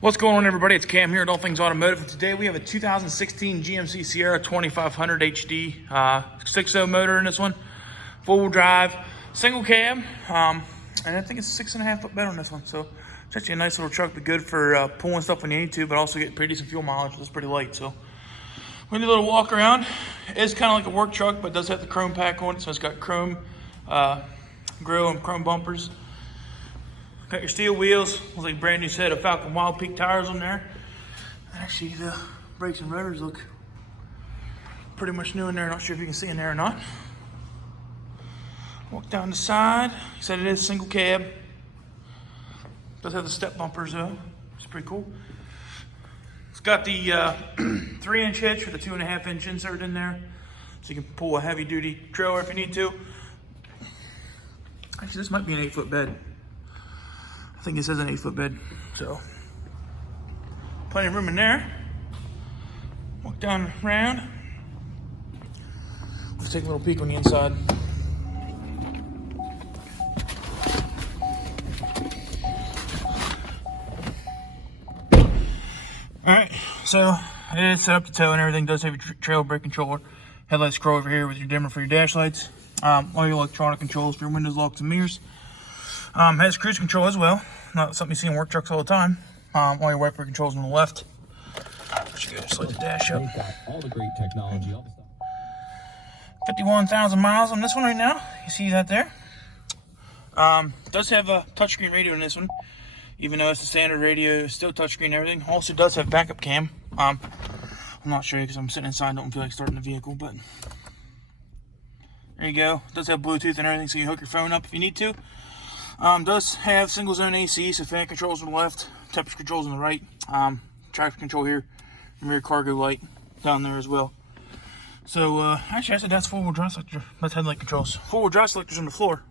What's going on, everybody? It's Cam here at All Things Automotive. And today we have a 2016 GMC Sierra 2500 HD 6.0 motor in this one, four-wheel drive, single cab, and I think it's 6.5 foot bed on this one. So it's actually a nice little truck, but good for pulling stuff when you need to, but also get pretty decent fuel mileage. It's pretty light, so we're gonna do a little walk around. It is kind of like a work truck, but it does have the chrome pack on it, so it's got chrome grill and chrome bumpers. Got your steel wheels, looks like a brand new set of Falken Wild Peaks tires on there. Actually, the brakes and rotors look pretty much new in there. Not sure if you can see in there or not. Walk down the side. He said it is single cab. Does have the step bumpers though. It's pretty cool. It's got the 3-inch hitch with a 2.5-inch insert in there, so you can pull a heavy-duty trailer if you need to. Actually, this might be an 8-foot bed. I think it says an 8-foot bed, so plenty of room in there. Walk down around. Let's take a little peek on the inside. Alright, so it is set up to tow and everything. Does have your trail brake controller. Headlight scroll over here with your dimmer for your dash lights. All your electronic controls for your windows, locks, and mirrors. Has cruise control as well. Not something you see in work trucks all the time. All your wiper controls on the left. Just go slide the dash up. All the great technology, all the stuff. 51,000 miles on this one right now. You see that there? Does have a touchscreen radio in this one, even though it's a standard radio. It's still touchscreen and everything. Also does have backup cam. I'm not sure because I'm sitting inside. Don't feel like starting the vehicle, but there you go. Does have Bluetooth and everything, so you hook your phone up if you need to. Does have single zone AC, so fan controls on the left, temperature controls on the right, traffic control here, and rear cargo light down there as well. So actually I said that's four-wheel drive selector. That's headlight controls. Four-wheel drive selectors on the floor.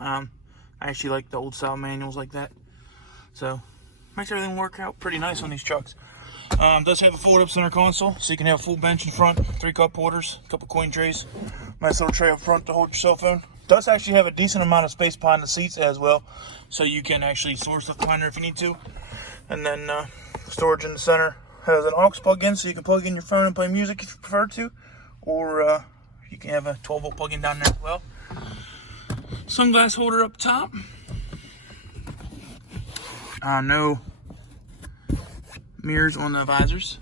I actually like the old style manuals like that. So makes everything work out pretty nice on these trucks. Does have a fold-up center console, so you can have a full bench in front, 3 cup holders, a couple coin trays, nice little tray up front to hold your cell phone. Does actually have a decent amount of space behind the seats as well, so you can actually store stuff behind there if you need to. And then storage in the center. Has an aux plug-in, so you can plug in your phone and play music if you prefer to, or you can have a 12-volt plug-in down there as well. Sunglass holder up top. No mirrors on the visors.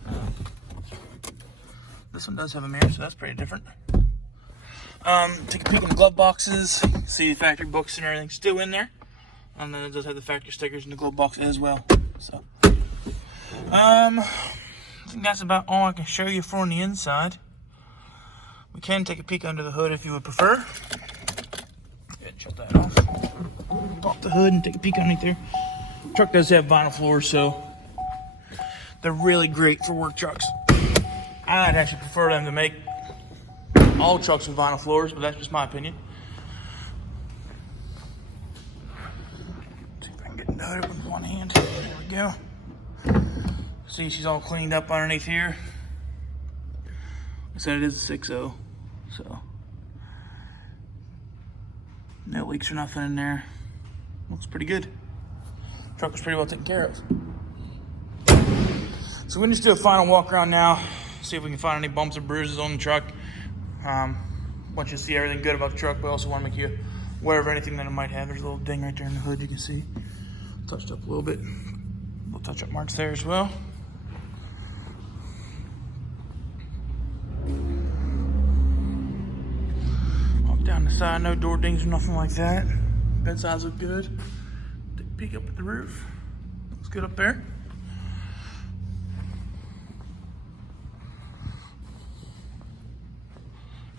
This one does have a mirror, so that's pretty different. Take a peek on the glove boxes. See the factory books and everything still in there. And then it does have the factory stickers in the glove box as well. So, I think that's about all I can show you for on the inside. We can take a peek under the hood if you would prefer. Go ahead and shut that off. Pop the hood and take a peek underneath there. Truck does have vinyl floors, so they're really great for work trucks. I'd actually prefer them to make all trucks with vinyl floors, but that's just my opinion. See if I can get the hood open with one hand. There we go. See, she's all cleaned up underneath here. I said it is a 6.0, so no leaks or nothing in there. Looks pretty good. Truck was pretty well taken care of. So we're gonna just do a final walk around now, see if we can find any bumps or bruises on the truck. Want you to see everything good about the truck, but also want to make you aware of anything that it might have. There's a little ding right there in the hood you can see. Touched up a little bit. Little touch-up marks there as well. Walk down the side, no door dings or nothing like that. Bed sides look good. Take a peek up at the roof. Looks good up there.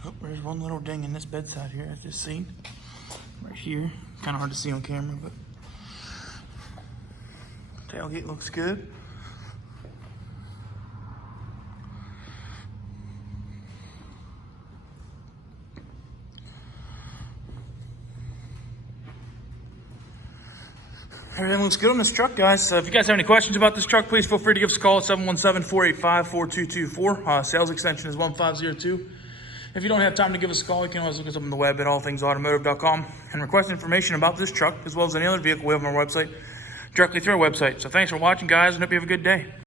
Oh, there's one little ding in this bedside here I just seen. Right here. Kind of hard to see on camera, but tailgate looks good. Everything looks good on this truck, guys. So if you guys have any questions about this truck, please feel free to give us a call at 717-485-4224. Sales extension is 1502. If you don't have time to give us a call, you can always look us up on the web at allthingsautomotive.com and request information about this truck, as well as any other vehicle we have on our website. directly through our website. So thanks for watching, guys, and hope you have a good day.